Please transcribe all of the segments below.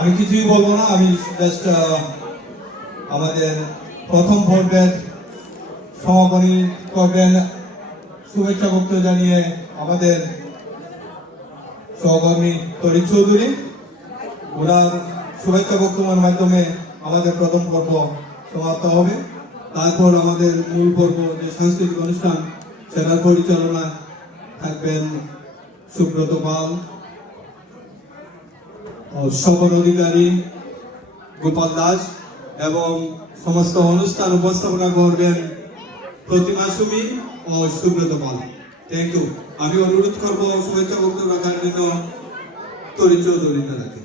আমি কিছুই বলবো না, আমি জাস্ট আমাদের প্রথম পর্বের সমাপনী করবেন শুভেচ্ছা বক্তব্য জানিয়ে আমাদের সহকর্মী তরিক চৌধুরী। ওনার শুভেচ্ছা বক্তব্যের মাধ্যমে আমাদের প্রথম পর্ব সমাপ্ত হবে। তারপর আমাদের মূল পর্ব যে সাংস্কৃতিক অনুষ্ঠান, সেটার পরিচালনা থাকবেন সুব্রত পাল, স্বপন অধিকারী, গোপাল দাস এবং সমস্ত অনুষ্ঠান উপস্থাপনা করবেন প্রতিমা সুমি ও সুব্রত পাল। Thank you. আমি অনুরোধ করবো শুভেচ্ছা বক্তব্য রাখার জন্য তরিক চৌধুরী দাদাকে।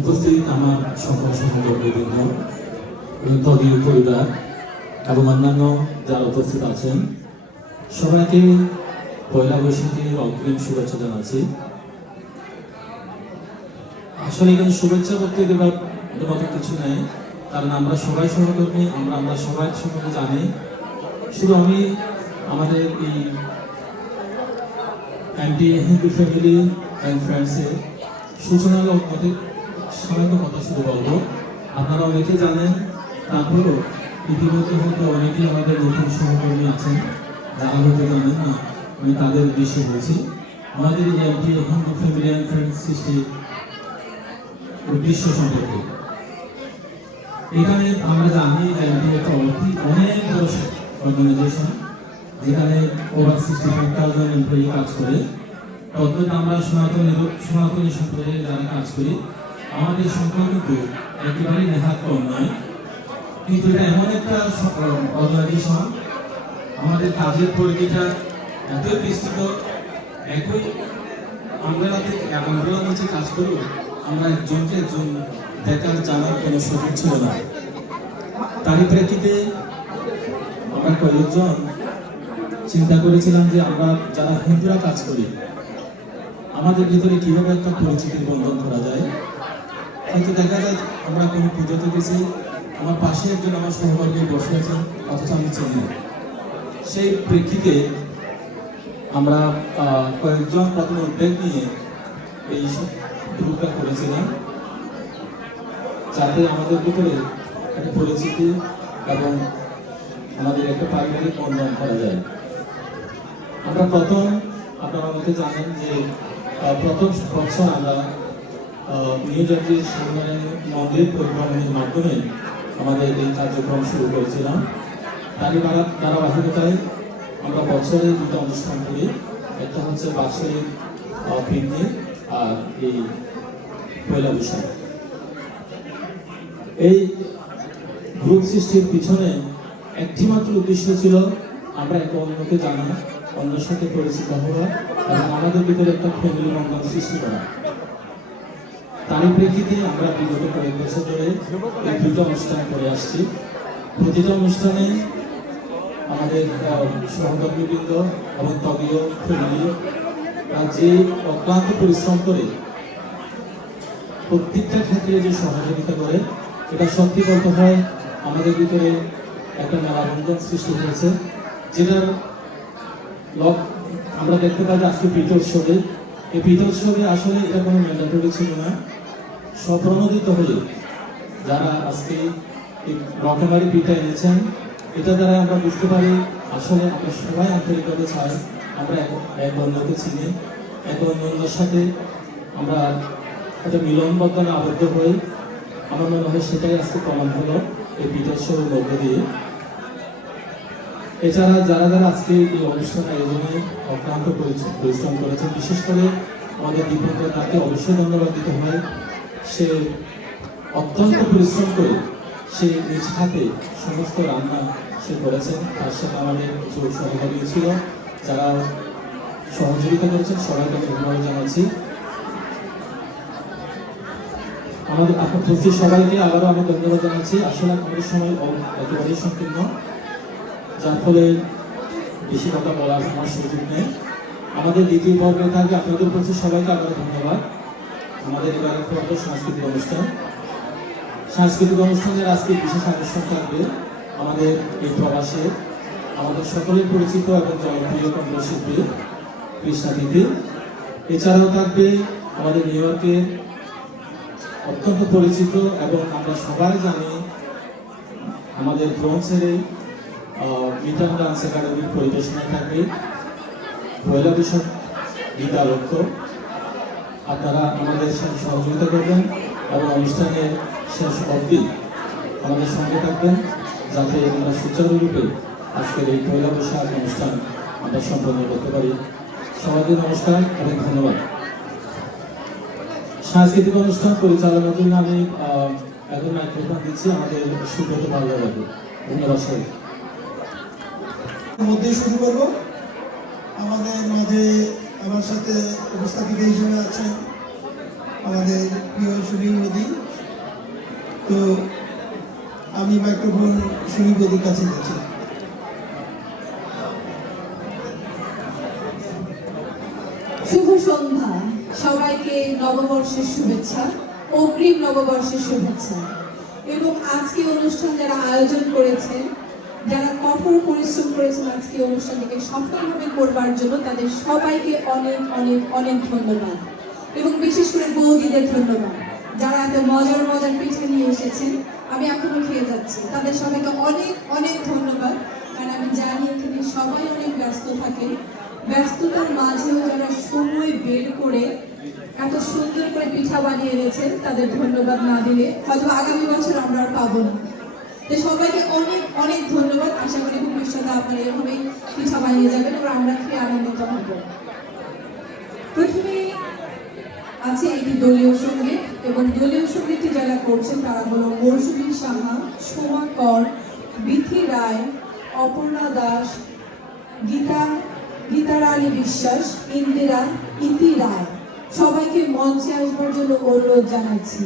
উপস্থিত আমার সকল সহকর্মীবৃন্দ, তদীয় পরিবার এবং অন্যান্য যারা উপস্থিত আছেন, সবাইকে পয়লা বৈশাখের অগ্রিম শুভেচ্ছা জানাচ্ছি। আসলে এখানে শুভেচ্ছা বলতে দেবার মতো কিছু নেই, কারণ আমরা সবাই সহকর্মী, আমরা সবাই সম্পর্কে জানি। শুধু আমি আমাদের এই অ্যান্টি হিন্দু ফ্যামিলি অ্যান্ড ফ্রেন্ডসের সূচনার মধ্যে সামান্য কথা শুধু বলবো। আপনারা অনেকে জানেন, তারপরেও ইতিমধ্যে হয়তো অনেকেই আমাদের নতুন সহকর্মী আছেন যারা হয়তো জানেন না, আমি তাদের উদ্দেশ্যে বলছি। আমাদের এই anti Hindu family and friends সৃষ্টি উদ্দেশ্য সম্পর্কে এখানে আমরা জানি অ্যান্টি একটা অনেক বড় অর্গানাইজেশন, যেখানে ওভার 65,000 এমপ্লয়ি কাজ করে। তদ্ভুত আমরা সনাতনী সম্প্রদায়ে যারা কাজ করি, আমাদের সংখ্যা কিন্তু একেবারেই নেহাত কম নয়, কিন্তু এটা এমন একটা অর্গানাইজেশন, আমাদের কাজের পরিধিটা এতই বিস্তৃত। একই আমরার মধ্যে কাজ করি, আমরা একজনকে একজন দেখার জানার কোনো সুযোগ ছিল না। তারই প্রেক্ষিতে আমরা কয়েকজন চিন্তা করেছিলাম যে আমরা যারা হিন্দুরা কাজ করি, আমাদের ভিতরে কিভাবে একটা পরিচিতির বন্ধন করা যায়। হয়তো দেখা যায় আমরা কোনো পুজোতে গেছি, আমার পাশে একজন আমার সহকর্মী বসে আছেন, অথচ আমি চিনি না। সেই প্রেক্ষিতে আমরা কয়েকজন প্রথম উদ্যোগ নিয়ে এই গ্রুপটা করেছিলাম, যাতে আমাদের ভিতরে একটা পরিচিতি এবং আমাদের একটা পারিবারিক বন্ধন করা যায়। আমরা আপনারা অনেকে জানেন যে প্রথম বছর আমরা নিউ জার্সির সামনে মন্দির পরিভ্রমণের মাধ্যমে আমাদের এই কার্যক্রম শুরু করেছিলাম। তারই ধারাবাহিকতায় আমরা বছরে দুটো অনুষ্ঠান করি, একটা হচ্ছে বাৎসরিক পিকনিক আর এই পয়লা বৈশাখ। এই গ্রুপ সৃষ্টির পিছনে একটি মাত্র উদ্দেশ্য ছিল আমরা একে অন্যকে জানা, অন্যের সাথে পরিচিত হওয়া এবং আমাদের ভিতরে একটা ফ্যামিলি বন্ধন সৃষ্টি করা। তারই প্রেক্ষিতে আমরা বিগত কয়েক বছর ধরে এই দুটো অনুষ্ঠান করে আসছি। প্রতিটা অনুষ্ঠানে আমাদের সহকর্মীবৃন্দ এবং তদীয় ফ্যামিলি যে অক্লান্ত পরিশ্রম করে প্রত্যেকটা ক্ষেত্রে যে সহযোগিতা করে, এটা সত্যি বলতে হয় আমাদের ভিতরে একটা মেলাবন্ধন সৃষ্টি হয়েছে, যেটার আমরা দেখতে পাই যে আজকে পিঠোৎসবে, এই পিঠোৎসবে আসলে এটা কোনো ম্যান্ডেটরি ছিল না, স্বপ্রণোদিত হলে যারা আজকে এই রকমারি পিঠা এনেছেন, এটা দ্বারা আমরা বুঝতে পারি আসলে আমরা সবাই আন্তরিকভাবে চাই আমরা এক অন্যকে চিনি, এক অন্যের সাথে আমরা একটা মিলনবন্ধনে আবদ্ধ হই। আমার মনে হয় সেটাই আজকে প্রমাণ হলো এই পিঠোৎসবের মধ্য দিয়ে। এছাড়া যারা যারা আজকে এই অনুষ্ঠান আয়োজনে অক্লান্ত পরিশ্রম করেছেন, বিশেষ করে আমাদের দীপঙ্কর তাকে অবশ্যই ধন্যবাদ দিতে হয়। সে অত্যন্ত পরিশ্রম করে সে নিজ হাতে সমস্ত রান্না সে করেছেন। তার সাথে আমাদের কিছু সহকর্মী ছিল যারা সহযোগিতা করেছেন, সবাইকে ধন্যবাদ জানাচ্ছি। আমাদের উপস্থিত সবাইকে আবারও আমি ধন্যবাদ জানাচ্ছি। আসলে আমাদের সময় একেবারেই সংকীর্ণ, যার ফলে বেশি কথা বলার আমার সুযোগ নেই। আমাদের দ্বিতীয় পর্বে থাকবে, আপনাদের প্রতি সবাইকে আবারও ধন্যবাদ। আমাদের এবার পর্ব সাংস্কৃতিক অনুষ্ঠানের আজকে বিশেষ আকর্ষণ থাকবে আমাদের এই প্রবাসে আমাদের সকলের পরিচিত এবং জনপ্রিয় কণ্ঠশিল্পী কৃষ্ণা দিদি। এছাড়াও থাকবে আমাদের নিউ ইয়র্কের অত্যন্ত পরিচিত এবং আমরা সবাই জানি আমাদের ব্রোঞ্জের মিটান ডান্স একাডেমির পরিবেশনায় থাকবে পয়লা বৈশাখ গীতারক্ষ। আপনারা আমাদের সাথে সহযোগিতা করবেন এবং অনুষ্ঠানের শেষ অবধি আমাদের সঙ্গে থাকবেন, যাতে আমরা সুচারুরূপে আজকের এই পয়লা বৈশাখ অনুষ্ঠান আমরা সম্পন্ন করতে পারি। সবাইকে নমস্কার এবং ধন্যবাদ। সাংস্কৃতিক অনুষ্ঠান পরিচালনার জন্য আমি এখন মাইক্রোফোন দিচ্ছি আমাদের সুব্রত ভাল্লাবাদী। ধন্যবাদ সবাই। মধ্যে শুরু করব। আমাদের মাঝে আমার সাথে উপস্থাপিকা হিসেবে আছেন আমাদের প্রিয় সুবি মোদী। তো আমি মাইক্রোফোন সুবি মোদীর কাছে দিচ্ছি। শুভ সন্ধ্যা, সবাইকে নববর্ষের শুভেচ্ছা, অগ্রিম নববর্ষের শুভেচ্ছা। এবং আজকে অনুষ্ঠান যারা আয়োজন করেছেন, যারা কঠোর পরিশ্রম করেছেন আজকে অনুষ্ঠানটিকে সফলভাবে করবার জন্য, তাদের সবাইকে অনেক অনেক অনেক ধন্যবাদ। এবং বিশেষ করে বৌদিদের ধন্যবাদ, যারা এত মজার মজার পিঠে নিয়ে এসেছেন। আমি এখনো খেয়ে যাচ্ছি। তাদের সবাইকে অনেক অনেক ধন্যবাদ, কারণ আমি জানি এখানে সবাই অনেক ব্যস্ত থাকে। ব্যস্ততার মাঝেও যারা সময় বের করে এত সুন্দর করে পিঠা বানিয়ে এনেছেন, তাদের ধন্যবাদ না দিলে হয়তো আগামী বছর আমরা আর পাবো না। তো সবাইকে অনেক অনেক ধন্যবাদ। আশা করি ভবিষ্যতে আপনারা এভাবেই পিঠা বানিয়ে যাবেন এবং আমরা খেয়ে আনন্দিত হব। প্রথমে আছে একটি দলীয় সঙ্গীত, এবং দলীয় সঙ্গীতটি যারা করছেন তারা হলো মৌসুমী সাহা, সোমা কর, বিথি রায়, অপর্ণা দাস, গীতারানী বিশ্বাস, ইন্দিরা, ইতি রায়। সবাইকে মঞ্চে আসবার জন্য অনুরোধ জানাচ্ছি।